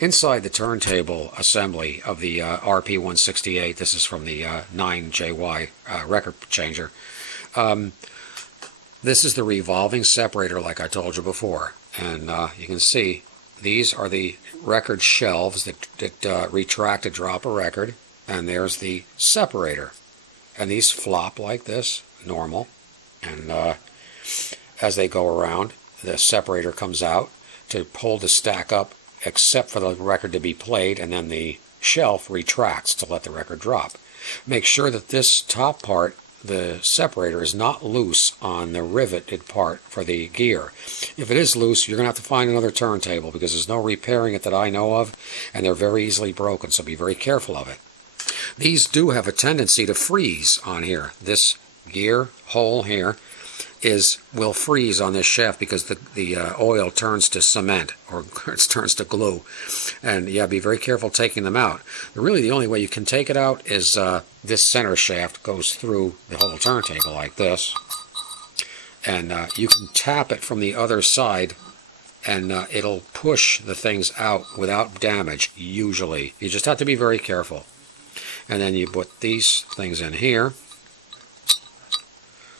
Inside the turntable assembly of the RP-168, this is from the 9JY record changer, this is the revolving separator like I told you before. And you can see these are the record shelves that retract to drop a record, and there's the separator. And these flop like this, normal, and as they go around, the separator comes out to pull the stack up, except for the record to be played, and then the shelf retracts to let the record drop. Make sure that this top part, the separator, is not loose on the riveted part for the gear. If it is loose, you're going to have to find another turntable, because there's no repairing it that I know of, and they're very easily broken, so be very careful of it. These do have a tendency to freeze on here. This gear hole here will freeze on this shaft because the oil turns to cement, or it turns to glue, and yeah, be very careful taking them out. Really, the only way you can take it out is this center shaft goes through the whole turntable like this, and you can tap it from the other side, and it'll push the things out without damage. Usually, you just have to be very careful. And then you put these things in here.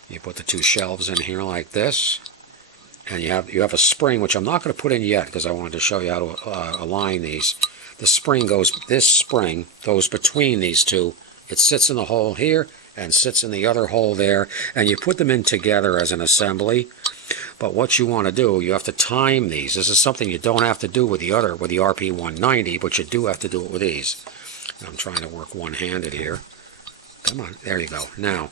You put the two shelves in here like this, and you have a spring, which I'm not going to put in yet because I wanted to show you how to align these. This spring goes between these two. It sits in the hole here and sits in the other hole there, and you put them in together as an assembly. But what you want to do, you have to time these. This is something you don't have to do with the RP-190, but you do have to do it with these. I'm trying to work one-handed here. Come on, there you go. Now,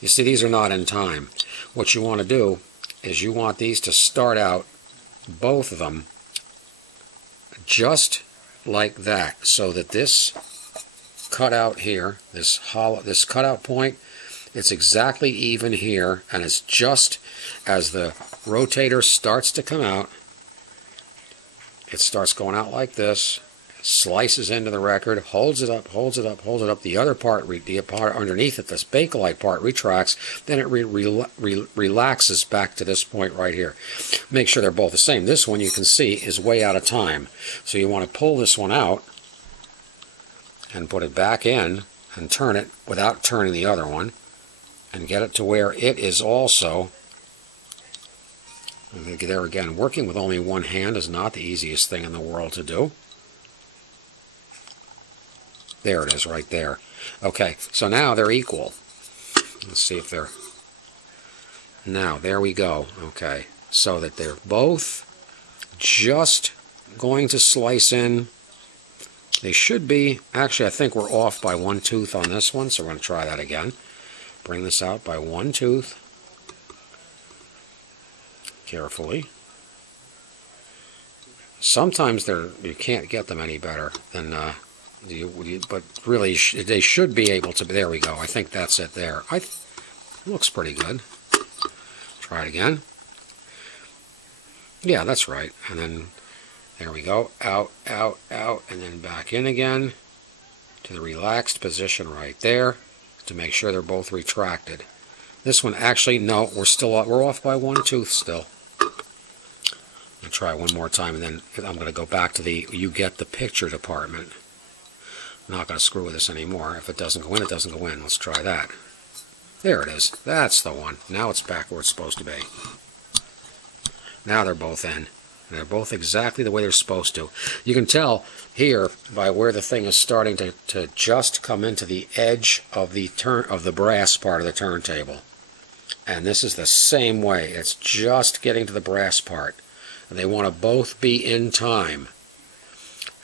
you see these are not in time. What you want to do is you want these to start out, both of them, just like that, so that this cutout here, this cutout point, it's exactly even here, and it's just as the rotator starts to come out, it starts going out like this, slices into the record, holds it up, holds it up, holds it up. The other part, the part underneath it, this Bakelite part, retracts. Then it relaxes back to this point right here. Make sure they're both the same. This one, you can see, is way out of time. So you want to pull this one out and put it back in and turn it without turning the other one, and get it to where it is also. And there again, working with only one hand is not the easiest thing in the world to do. There it is, right there. Okay, so now they're equal. Let's see if they're... Now, there we go. Okay, so that they're both just going to slice in. They should be... Actually, I think we're off by 1 tooth on this one, so we're going to try that again. Bring this out by 1 tooth. Carefully. Sometimes you can't get them any better than... but really, they should be able to. There we go. I think that's it there. Looks pretty good. Try it again. Yeah, that's right. And then there we go. Out, out, out, and then back in again to the relaxed position right there to make sure they're both retracted. This one, actually, no, we're off by 1 tooth still. I'll try one more time, and then I'm going to go back to the you get the picture department. I'm not going to screw with this anymore. If it doesn't go in, it doesn't go in. Let's try that. There it is. That's the one. Now it's back where it's supposed to be. Now they're both in. And they're both exactly the way they're supposed to. You can tell here by where the thing is starting to just come into the edge of the brass part of the turntable. And this is the same way. It's just getting to the brass part. And they want to both be in time.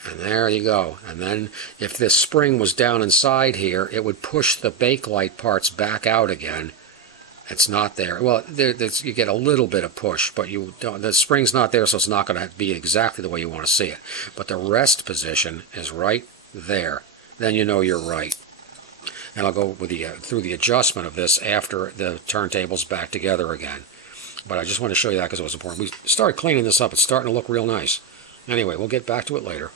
And there you go. And then if this spring was down inside here, it would push the Bakelite parts back out again. It's not there. Well, you get a little bit of push, but the spring's not there, so it's not going to be exactly the way you want to see it. But the rest position is right there. Then you know you're right. And I'll go with through the adjustment of this after the turntable's back together again. But I just want to show you that because it was important. We started cleaning this up. It's starting to look real nice. Anyway, we'll get back to it later.